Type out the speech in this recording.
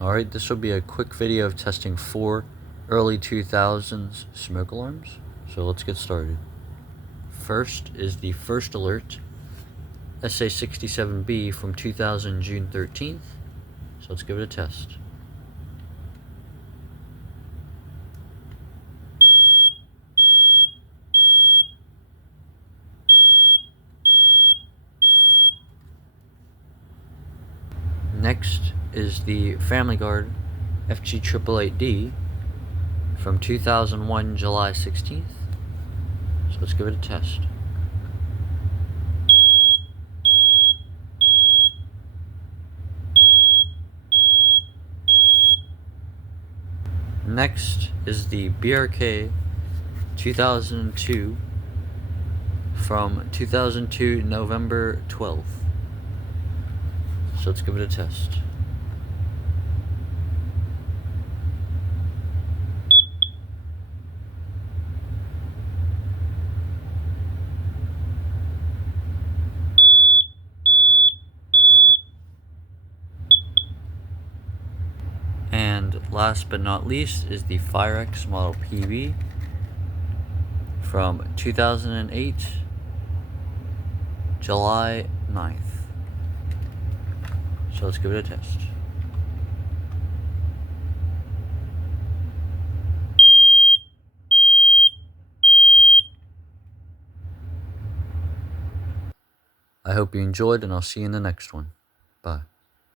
Alright, this will be a quick video of testing 4 early 2000s smoke alarms. So let's get started. First is the First Alert SA67B from 2000 June 13th. So let's give it a test. Next is the Family Guard FG888D from 2001 July 16th. So let's give it a test. Next is the BRK 2002 from 2002 November 12th. So let's give it a test. And last but not least is the Firex Model PB from 2008 July 9th. So let's give it a test. I hope you enjoyed, and I'll see you in the next one. Bye.